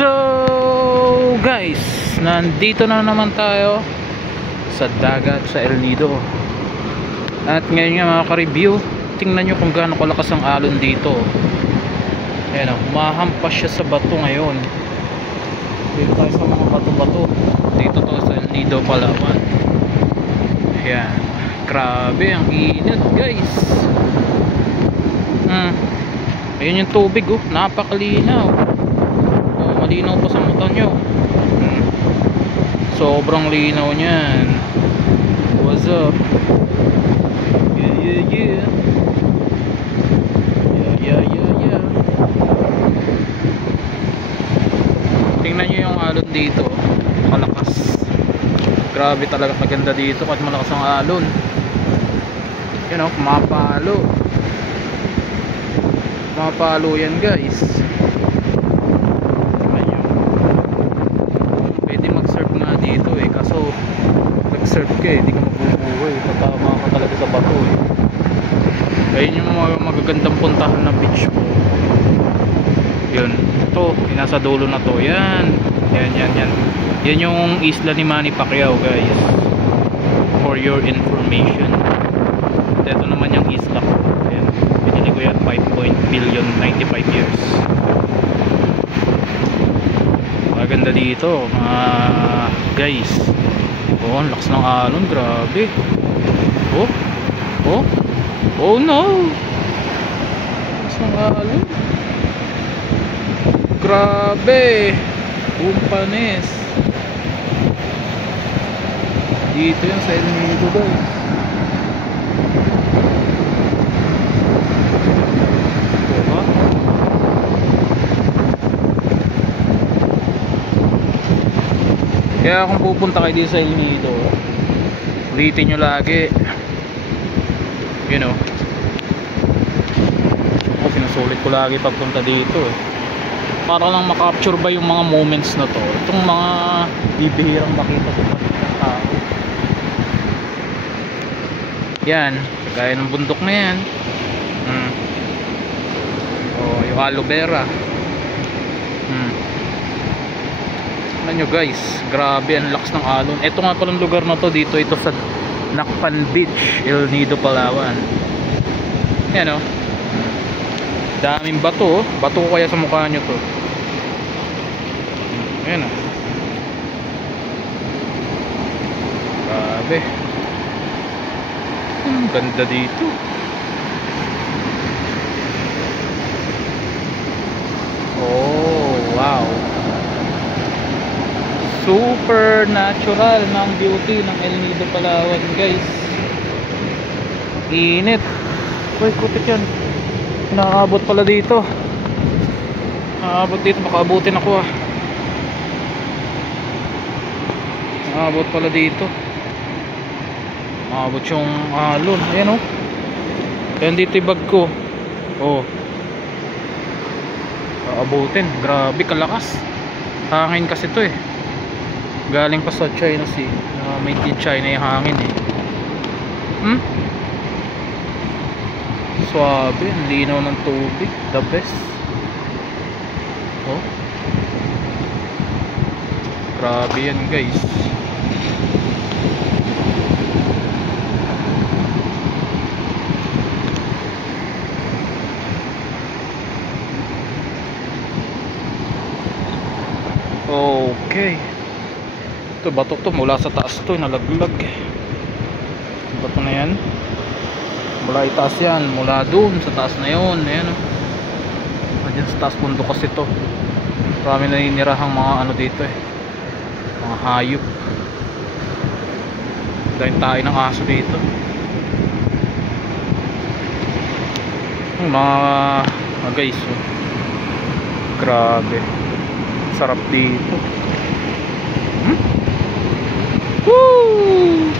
So guys, nandito na naman tayo sa dagat sa El Nido. At ngayon nga mga ka-review, tingnan nyo kung gaano kalakas ang alon dito. Ayan o, humahampas siya sa bato ngayon. Dito tayo sa mga bato-bato. Dito to sa El Nido, Palawan. Ayan, grabe ang init guys. Ayun yung tubig oh, napakalinaw. Malinaw pa sa mata nyo. Sobrang linaw niyan. What's up? Yeah. Yeah. Tingnan nyo yung alon dito. Malakas. Grabe talaga, maganda dito kahit malakas ang alon. You know, mapalo. Mapalo yan guys. Dito eh, kaso nag-surf ka eh, di ka mabubuhay, tatama ka talaga sa bato eh. Ayun yung mga magagandang puntahan na beach po. Yun, ito, nasa dulo na to. Yan yung isla ni Manny Pacquiao guys, for your information. At ito naman yung isla ko. Ayan, pinili ko yan 5 billion 95 years. Maganda dito guys. Oh, ang lakas ng alon, grabe. Oh no, lakas ng alon, grabe. Bumpanes dito yan sa El Nido guys. Kaya kung pupunta kayo dito sa El Nido, ulitin nyo lagi. You know, ako sinusulit ko lagi pagpunta dito eh, para lang makapture ba yung mga moments na to, itong mga bibihirang makita sa mga tao. Yan, kagaya ng bundok na yan. Oh, yung aloe vera. Nyo guys, grabe ang lakas ng alon. Ito nga palang lugar na to, dito ito sa Nakpan Beach, El Nido, Palawan. Yan o, daming bato. Bato ko kaya sa mukha nyo to. Yan o, grabe. Ganda dito. Oh wow, super natural ng beauty ng El Nido, Palawan guys. Init. Uy, kutik yan. Nakaabot pala dito. Nakaabot dito, baka abutin ako ah. Nakaabot pala dito. Nakaabot yung alon. Ayan oh. Ayan dito yung bag ko. Oh, aabutin. Grabe kalakas. Hangin kasi to eh, galing pa sa China Sea. May China yung hangin eh. Swabe, ang linaw ng tubig. The best. Oh, grabe yan guys. Okay, ito bato to, mula sa taas to, nalaglag. Bato na yan, mula itaas yan, mula dun sa taas na yun. Ayan o, dyan sa taas bundok kasi to. Marami naninirahang mga ano dito eh, mga hayop. Dahil tayo ng aso dito. Mga guys oh, grabe, sarap dito. Woo!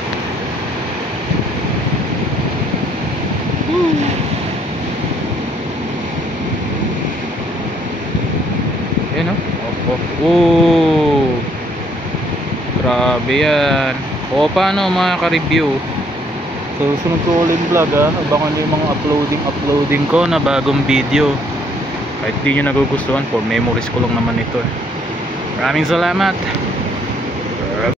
Ayan o. Grabe yan. O paano mga ka-review, So sunod ko ulit vlog ha. Abangan nyo yung mga uploading ko na bagong video. Kahit di nyo nagugustuhan, for memories ko lang naman ito eh. Maraming salamat.